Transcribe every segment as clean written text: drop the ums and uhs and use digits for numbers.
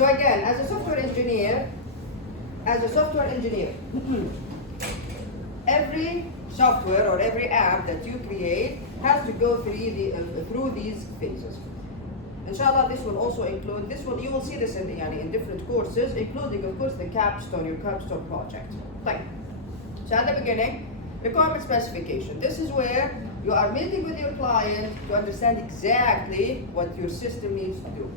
So again, as a software engineer, every software or every app that you create has to go through these phases. Inshallah, this will also include, you will see this in different courses, including of course your capstone project. Right. So at the beginning, requirement specification. This is where you are meeting with your client to understand exactly what your system needs to do.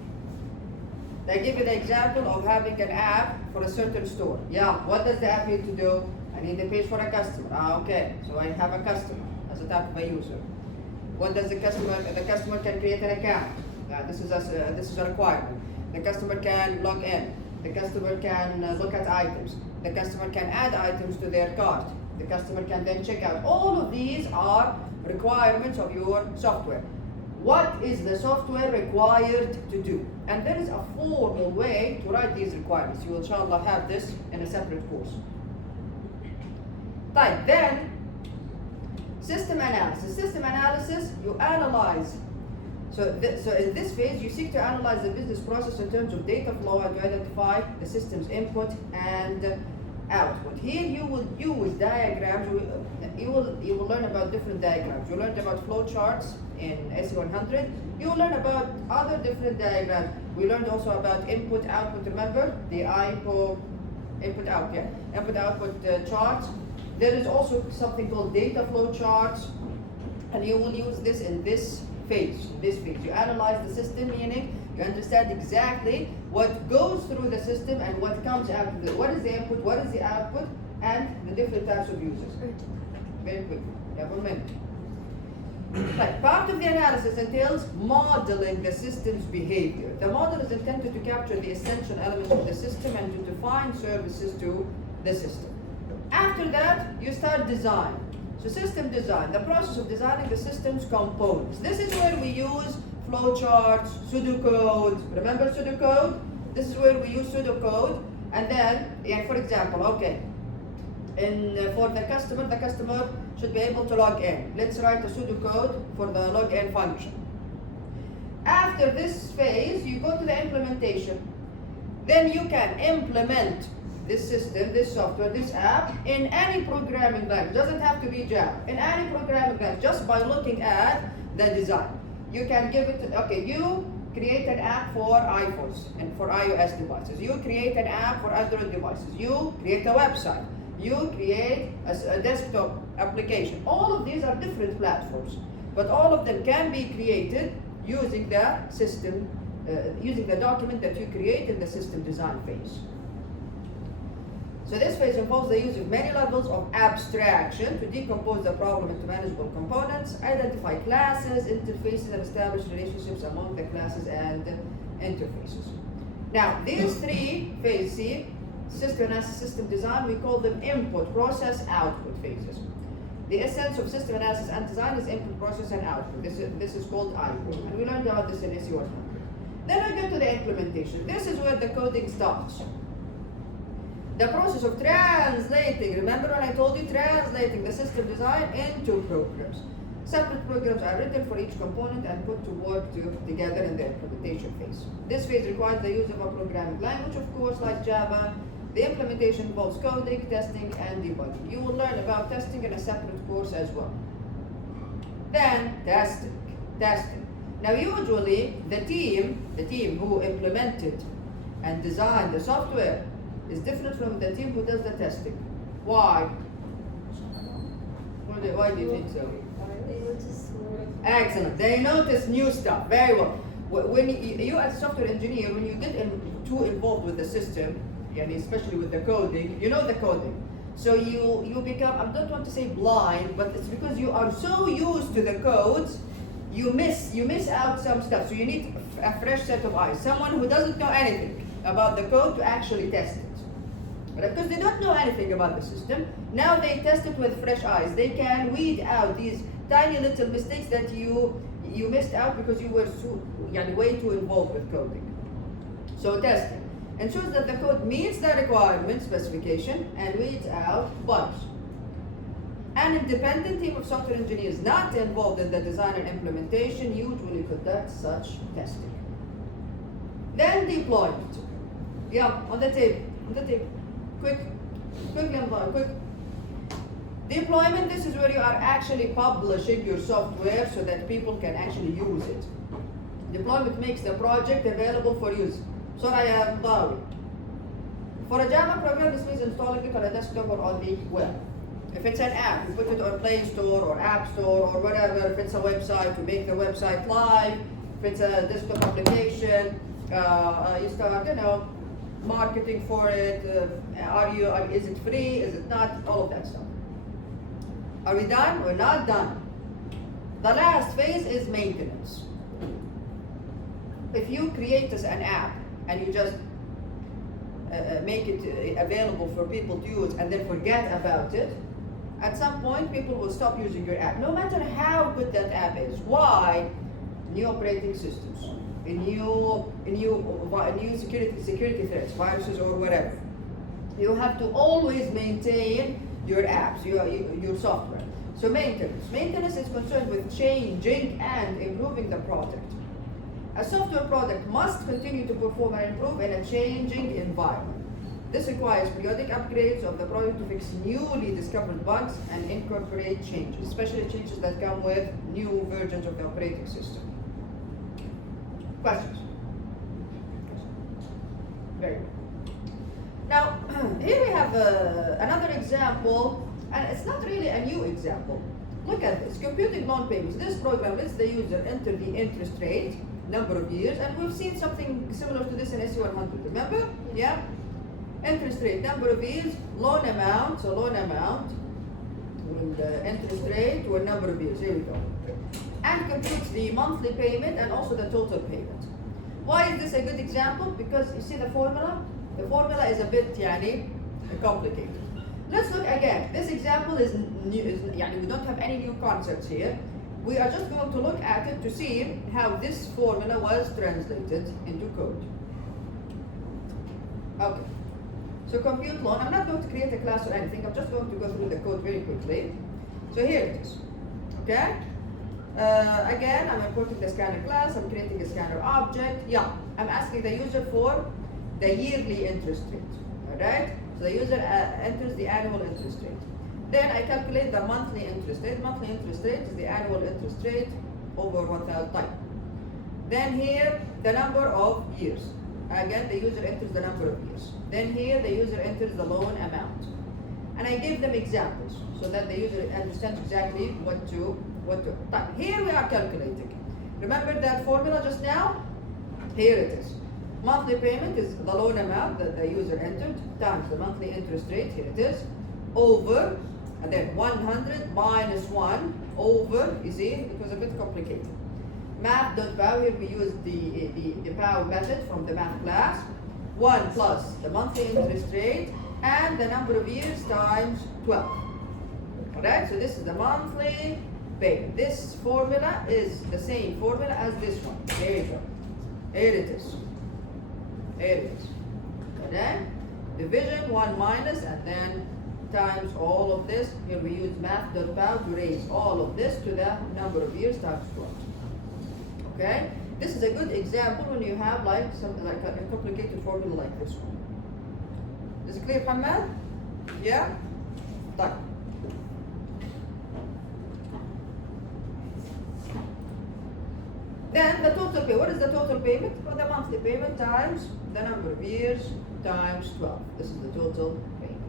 They give you the example of having an app for a certain store. Yeah, what does the app need to do? I need a page for a customer. Okay, so I have a customer as a type of a user. What does the customer can create an account. This is a requirement. The customer can log in. The customer can look at items. The customer can add items to their cart. The customer can then check out. All of these are requirements of your software. What is the software required to do? And there is a formal way to write these requirements. You will inshallah have this in a separate course. Right, then system analysis. System analysis, you analyze. So in this phase, you seek to analyze the business process in terms of data flow and to identify the system's input and output. Here you will use diagrams. You will learn about different diagrams. You learned about flow charts in SE100. You will learn about other different diagrams. We learned also about input output. Remember the input output charts. There is also something called data flow charts, and you will use this in this phase. You analyze the system, meaning you understand exactly what goes through the system and what comes out of it. What is the input, what is the output, and the different types of users. Very quickly, you have 1 minute. Right. Part of the analysis entails modeling the system's behavior. The model is intended to capture the essential elements of the system and to define services to the system. After that, you start design. So system design, the process of designing the system's components. This is where we use flowcharts, pseudocode. Remember pseudocode? This is where we use pseudocode. And then, for example, for the customer should be able to log in. Let's write a pseudocode for the login function. After this phase, you go to the implementation. Then you can implement this system, this software, this app in any programming language. It doesn't have to be Java. In any programming language, just by looking at the design. You can give it, you create an app for iPhones and for iOS devices. You create an app for Android devices. You create a website. You create a desktop application. All of these are different platforms, but all of them can be created using the system, using the document that you create in the system design phase. So this phase involves the use of many levels of abstraction to decompose the problem into manageable components, identify classes, interfaces, and establish relationships among the classes and interfaces. Now, these three phases, system analysis, system design, we call them input, process, output phases. The essence of system analysis and design is input, process, and output. This is called IPO, and we learned about this in SE100. Then we go to the implementation. This is where the coding starts. The process of translating, remember when I told you translating the system design into programs. Separate programs are written for each component and put to work together in the implementation phase. This phase requires the use of a programming language, of course, like Java. The implementation involves coding, testing, and debugging. You will learn about testing in a separate course as well. Then testing. Now usually the team who implemented and designed the software is different from the team who does the testing. Why? Why do you think so? Excellent. They notice new stuff. Very well. When you as a software engineer, when you get too involved with the system, and especially with the coding, you know the coding. So you become, I don't want to say blind, but it's because you are so used to the codes, you miss out some stuff. So you need a fresh set of eyes. Someone who doesn't know anything about the code to actually test it. But because they don't know anything about the system, now they test it with fresh eyes. They can weed out these tiny little mistakes that you missed out because you were way too involved with coding. So testing ensures that the code meets the requirement specification and weeds out bugs. An independent team of software engineers not involved in the design and implementation usually conduct such testing. Then deployment. Yeah, on the table, on the table. Quickly employ, quick. Deployment, this is where you are actually publishing your software so that people can actually use it. Deployment makes the project available for use. بسرعة يا مضاوي. For a Java program, this means installing it on a desktop or on the web. If it's an app, you put it on Play Store or App Store or whatever. If it's a website, you make the website live. If it's a desktop application, you start, marketing for it. Is it free? Is it not? All of that stuff. Are we done? We're not done. The last phase is maintenance. If you create an app and you just make it available for people to use and then forget about it, at some point people will stop using your app, no matter how good that app is. Why? New operating systems, new security threats, viruses or whatever. You have to always maintain your apps, your software. So maintenance is concerned with changing and improving the product. A software product must continue to perform and improve in a changing environment. This requires periodic upgrades of the product to fix newly discovered bugs and incorporate changes, especially changes that come with new versions of the operating system. Questions? Very good. Now, here we have another example, and it's not really a new example. Look at this, computing loan payments. This program lets the user enter the interest rate, number of years, and we've seen something similar to this in SE100, remember? Yeah? Interest rate, number of years, loan amount, so loan amount, and interest rate, or number of years, here we go. And computes the monthly payment and also the total payment. Why is this a good example? Because you see the formula? The formula is a bit complicated. Let's look again. This example is new, we don't have any new concepts here. We are just going to look at it to see how this formula was translated into code. Okay. So compute loan. I'm not going to create a class or anything. I'm just going to go through the code very quickly. So here it is. Okay. Again, I'm importing the scanner class. I'm creating a scanner object. Yeah. I'm asking the user for the yearly interest rate. All right. So the user enters the annual interest rate. Then I calculate the monthly interest rate. Monthly interest rate is the annual interest rate over 1,000 time. Then here, the number of years. Again, the user enters the number of years. Then here, the user enters the loan amount. And I give them examples so that the user understands exactly what to. Here we are calculating. Remember that formula just now? Here it is. Monthly payment is the loan amount that the user entered times the monthly interest rate, here it is, over, and then 100 minus 1 over, you see, it was a bit complicated. Math.pow, here we use the pow method from the math class. 1 plus the monthly interest rate and the number of years times 12. Alright, so this is the monthly payment. This formula is the same formula as this one. There you go. Here it is. Here it is. And then division 1 minus and then times all of this. Here we use math.pow to raise all of this to the number of years times 12. Okay? This is a good example when you have like a complicated formula like this one. Is it clear, Hamad? Yeah? Done. Then the total pay. What is the total payment? Well, the monthly payment times the number of years times 12. This is the total payment.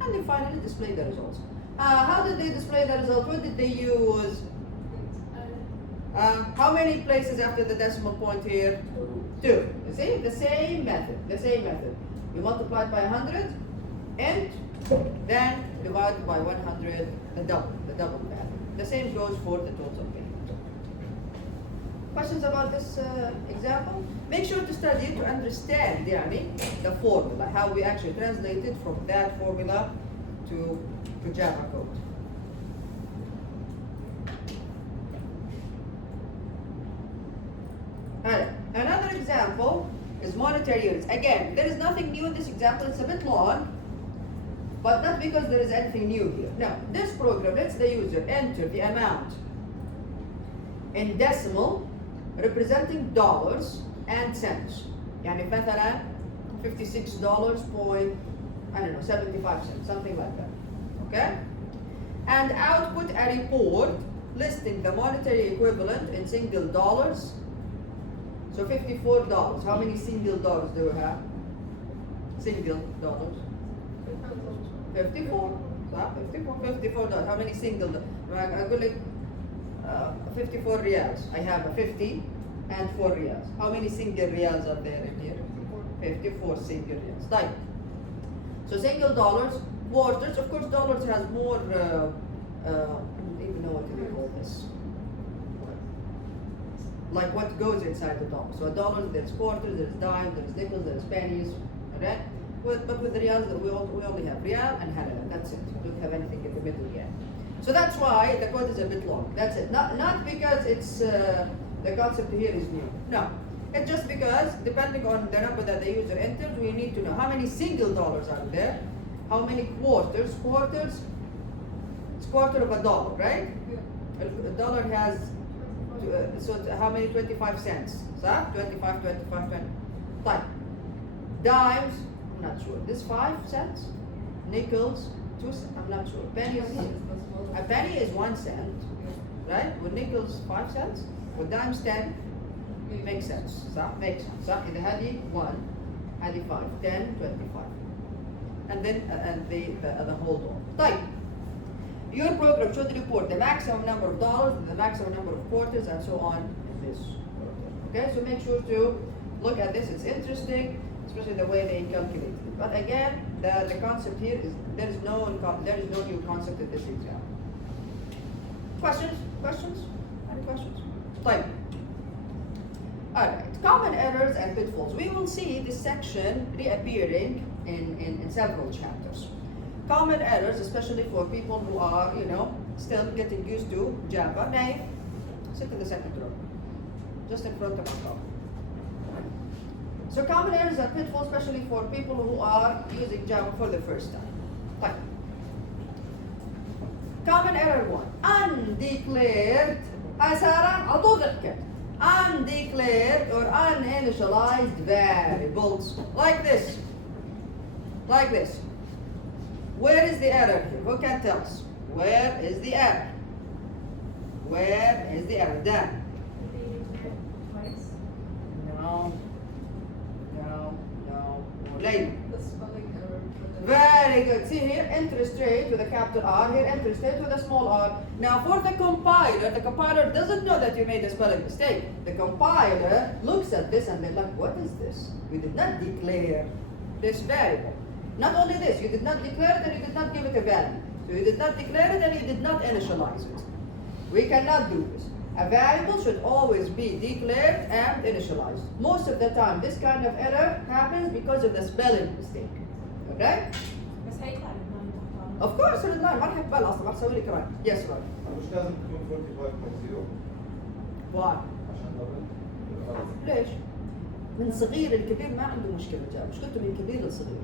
And they finally display the results. How did they display the result? What did they use? How many places after the decimal point here? 2. You see? The same method. The same method. You multiply it by 100 and then divide by 100, the double method. The same goes for the total payment. Questions about this example? Make sure to study to understand the formula, how we actually translate it from that formula to Java code. Alright, another example is monetary units. Again, there is nothing new in this example. It's a bit long, but not because there is anything new here. No, this program lets the user enter the amount in decimal representing dollars and cents. يعني مثلا $56 point, I don't know, 75 cents, something like that. Okay? And output a report listing the monetary equivalent in single dollars. So $54. How many single dollars do we have? Single dollars. 54. $54. How many single dollars? I go like 54 reals. I have a 50 and 4 reals. How many single reals are there in here? 54 single reals. Right. So single dollars, quarters. Of course, dollars has more. I don't even know what to call this. Like what goes inside the dollar. So a dollar, there's quarters, there's dimes, there's nickels, there's pennies. Alright. But with the reals, we only have real and halala. That's it. We don't have anything in the middle yet. So that's why the code is a bit long. That's it. Not because it's the concept here is new. No. It's just because depending on the number that the user enters, we need to know how many single dollars are there, how many quarters. Quarters, it's quarter of a dollar, right? Yeah. A dollar has, so how many? 25 cents. So 25, 20. Fine. Dimes, I'm not sure. This 5 cents. Nickels, 2 cents. I'm not sure. Pennies, a penny is 1 cent, right? With nickels, 5 cents. With dimes, 10. Makes sense. صح؟ Makes sense. صح؟ إذا هذه 1, هذه 5, 10, 25. And then the whole dollar. طيب. Your program should report the maximum number of dollars, the maximum number of quarters, and so on in this program. Okay, so make sure to look at this. It's interesting, especially the way they calculate it. But again, the concept here is there is no new concept in this exam. Questions? Any questions? طيب. Alright, common errors and pitfalls. We will see this section reappearing in several chapters. Common errors, especially for people who are, still getting used to Java. Naif, sit in the second row, just in front of the top. So common errors and pitfalls, especially for people who are using Java for the first time. Fine. Common error 1, undeclared. Hi Sarah, على طول ضحكت. Undeclared or uninitialized variables. Like this. Like this. Where is the error here? Who can tell us? Where is the error? Where is the error? Dan? No. Layla. The spelling error. Very good. See here, interest rate with a capital R, here interest rate with a small r. Now for the compiler doesn't know that you made a spelling mistake. The compiler looks at this and they're like, what is this? We did not declare this variable. Not only this, you did not declare it and you did not give it a value. So you did not declare it and you did not initialize it. We cannot do this. A variable should always be declared and initialized. Most of the time, this kind of error happens because of the spelling mistake. Okay? بس هيطلع لبنان تحت. Of course, ما راح يقبل اصلا راح اسوي لك كمان. Yes, right. مش لازم تكون 45.0 Why? عشان دبل. ليش؟ من صغير الكبير ما عنده مشكلة جاب، مشكلته من كبير لصغير.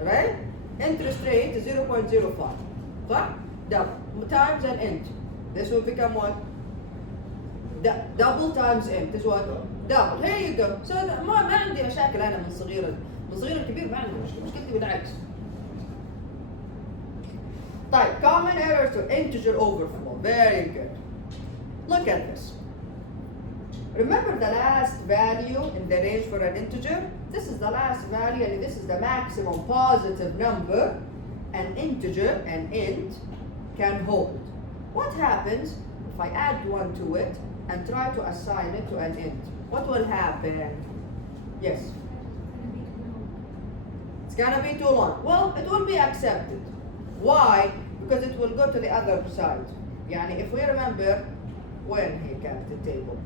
Right? Interest rate is 0.05. صح؟ Double times an int. This will become what? Double times int. This is what? Double. Here you go. So ما عندي مشاكل أنا من صغير الكبير ما عندي مشكلة، مشكلتي بالعكس. طيب, common errors to integer overflow. Very good. Look at this. Remember the last value in the range for an integer? This is the last value and this is the maximum positive number an integer, an int, can hold. What happens if I add 1 to it and try to assign it to an int? What will happen? Yes? It's gonna be too long. Well, it will be accepted. Why? Because it will go to the other side. Yani if we remember when he kept the table.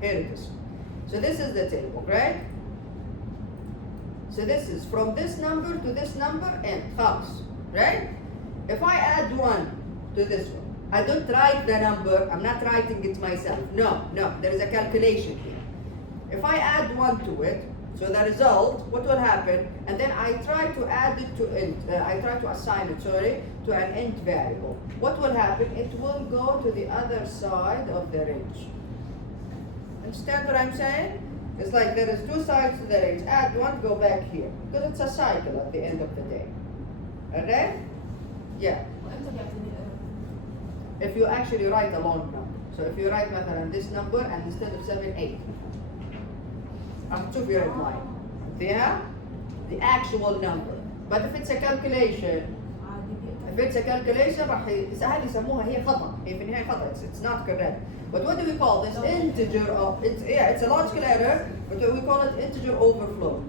Here it is. So this is the table, right? So this is from this number to this number and house, right? If I add 1 to this one, I don't write the number, I'm not writing it myself. No, there is a calculation here. If I add 1 to it, so the result, what will happen? And then I try to add it to int, I try to assign it, to an int variable. What will happen? It will go to the other side of the range. Understand what I'm saying? It's like there is two sides to the range. Add one, go back here. Because it's a cycle at the end of the day. Alright? Yeah. وامتى بيعطيني الايرور؟ If you actually write a long number. So if you write مثلا this number and instead of 7, 8. شوف your red line. فيها the actual number. But if it's a calculation, عادي if it's a calculation راح هذه يسموها هي خطأ. هي في النهاية خطأ. It's not correct. But what do we call this? Integer of it's a logical error, but we call it integer overflow.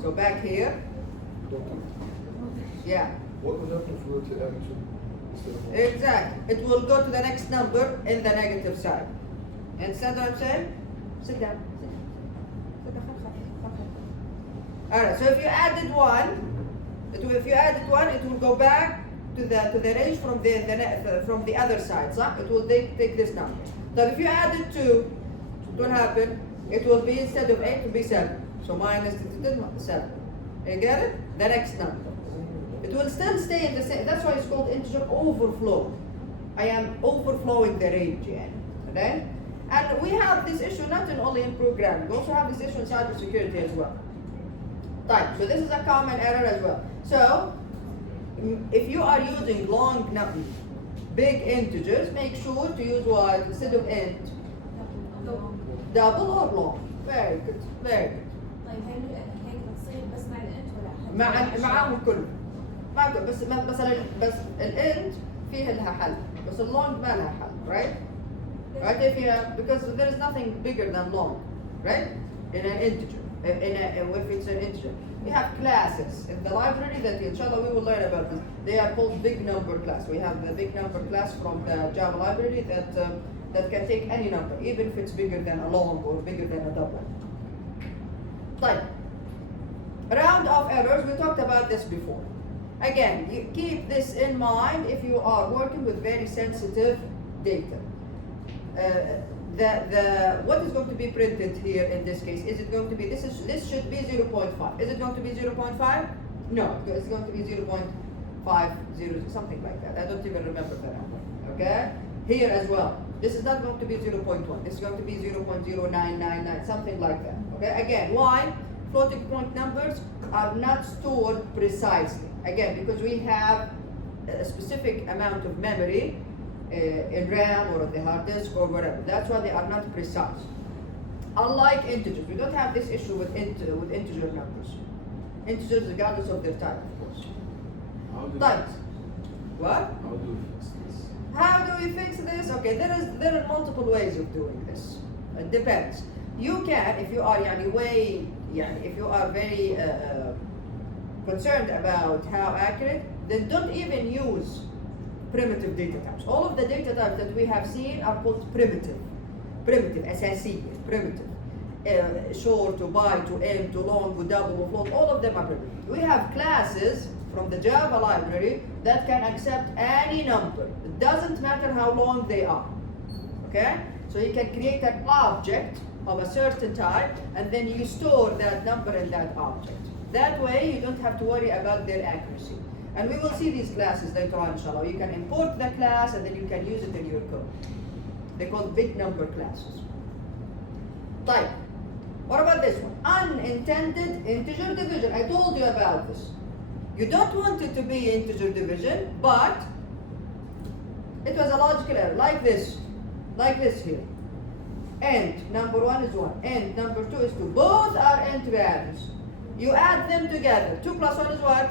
So back here, yeah. What would happen if we were to add 2 instead of 1? Exactly. It will go to the next number in the negative side. Understand what I'm saying? Sit down. Sit down. Alright, so if you added 1, it will go back to the range from the other side. So it will take this number. So if you added 2, what will happen? It will be instead of 8, it will be 7. So minus 7. You get it? The next number. It will still stay in the same. That's why it's called integer overflow. I am overflowing the range, yeah. Okay? And we have this issue not only in programming, we also have this issue in cybersecurity as well. Right, so this is a common error as well. So, if you are using long numbers, big integers, make sure to use what? Instead of int, double or long. Very good, very good. طيب هيك بتصير بس مع الانت ولا معاهم كله. ما بس مثلا بس الانت فيه لها حل بس اللونج ما لها حل, right? Right, if you have, because there is nothing bigger than long, right? In an integer, if it's an integer. We have classes in the library that inshallah we will learn about this. They are called big number class. We have the big number class from the Java library that can take any number, even if it's bigger than a long or bigger than a double. Type. Round off errors, we talked about this before. Again, you keep this in mind if you are working with very sensitive data. What is going to be printed here in this case? Is it going to be, this should be 0.5. Is it going to be 0.5? No, it's going to be 0.50, something like that. I don't even remember the number, okay? Here as well. This is not going to be 0.1. This is going to be 0.0999, something like that, okay? Again, why? Floating point numbers are not stored precisely. Again, because we have a specific amount of memory in RAM or on the hard disk or whatever. That's why they are not precise. Unlike integers, we don't have this issue with integer numbers. Integers regardless of their type, of course. Types. What? How do we fix this? How do we fix this? Okay, there are multiple ways of doing this. It depends. You can, if you are if you are very concerned about how accurate, then don't even use primitive data types. All of the data types that we have seen are called primitive. Primitive, أساسية, primitive. Short to byte to end to long to double to float, all of them are primitive. We have classes from the Java library that can accept any number. It doesn't matter how long they are. Okay? So you can create an object of a certain type and then you store that number in that object. That way you don't have to worry about their accuracy. And we will see these classes later on, inshallah. You can import the class and then you can use it in your code. They're called big number classes. Type. What about this one? Unintended integer division. I told you about this. You don't want it to be integer division, but it was a logical error, like this here. Int number 1 is 1, int number 2 is 2. Both are int values. You add them together. 2 plus 1 is what?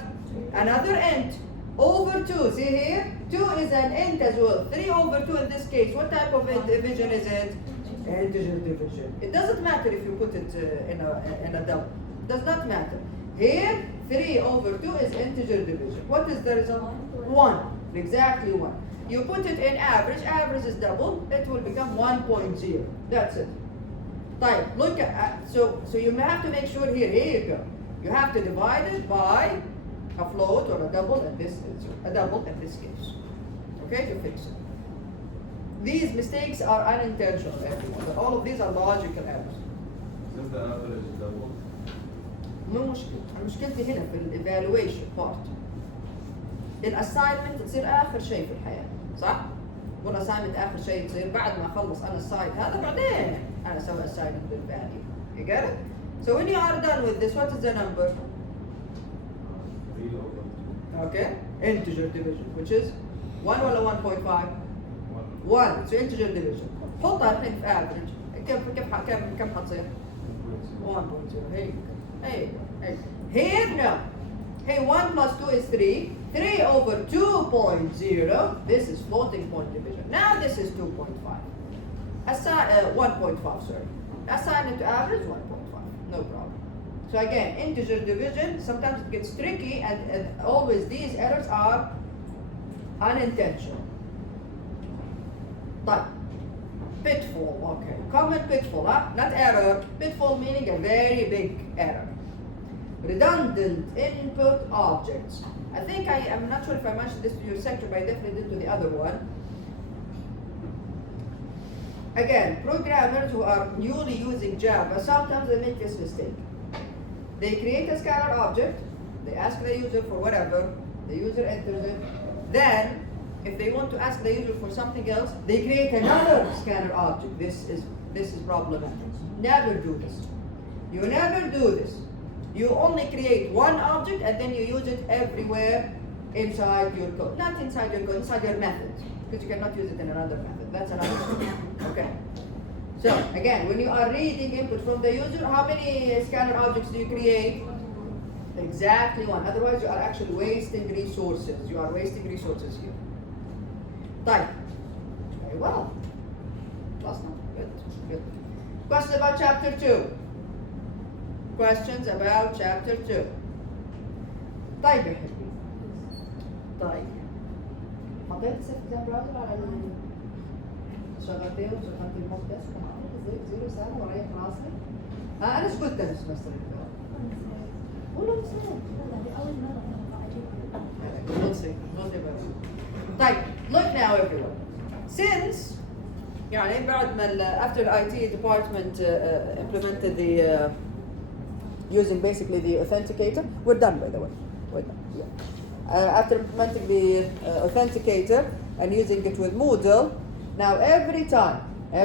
Another int over 2. See here? 2 is an int as well. 3 over 2 in this case. What type of division is it? Integer division. It doesn't matter if you put it in a double. It does not matter. Here, 3 over 2 is integer division. What is the result? 1. Exactly 1. You put it in average. Average is double. It will become 1.0. That's it. Right. Look at so you have to make sure here. Here you go. You have to divide it by a float or a double in this case. Okay, to fix it. These mistakes are unintentional, everyone. All of these are logical errors. Since the average is double. مو مشكلة، مشكلتي هنا في الايفالويشن بارت. الاساينمنت تصير اخر شيء في الحياة، صح؟ مو الاساينمنت اخر شيء تصير بعد ما اخلص انا السايد هذا بعدين انا اسوي اساينمنت بالفاليو. You get it? So when you are done with this, what is the number? 3 over Okay, integer division, which is 1 ولا 1.5؟ 1. 1. So integer division. حطها الحين في average. كم حتصير؟ 1.0. Here no. Hey, 1 plus 2 is 3. 3 over 2.0. This is floating point division. Now this is 2.5. Assign 1.5. Sorry. Assign it to average 1.5. No problem. So again, integer division. Sometimes it gets tricky, and always these errors are unintentional. But pitfall. Okay. Common pitfall. Huh? Not error. Pitfall meaning a very big error. Redundant input objects. I think I'm not sure if I mentioned this to your sector, but I definitely did to the other one. Again, programmers who are newly using Java, sometimes they make this mistake. They create a scanner object, they ask the user for whatever, the user enters it, then if they want to ask the user for something else, they create another scanner object. This is problematic. Never do this. You never do this. You only create one object and then you use it everywhere inside your code. Not inside your code, inside your method. Because you cannot use it in another method. That's another thing. Okay. So again, when you are reading input from the user, how many scanner objects do you create? Exactly one. Otherwise you are actually wasting resources. You are wasting resources here. Type. Very well. Plus now. Good. Question about chapter 2. Questions about chapter 2. طيب يا حبيبي. طيب. حطيت السيف براوزر على شغلتين وشغلت الموت بس كان عامل ازاي زيرو سنة وريح راسي. انا ايش قلت انا السمستر اللي فات؟ قولوا نسيت. We'll see. طيب, look now everyone. Since يعني بعد ما after the IT department implemented the using basically the authenticator, we're done by the way. We're done. Yeah. After implementing the authenticator and using it with Moodle, now every time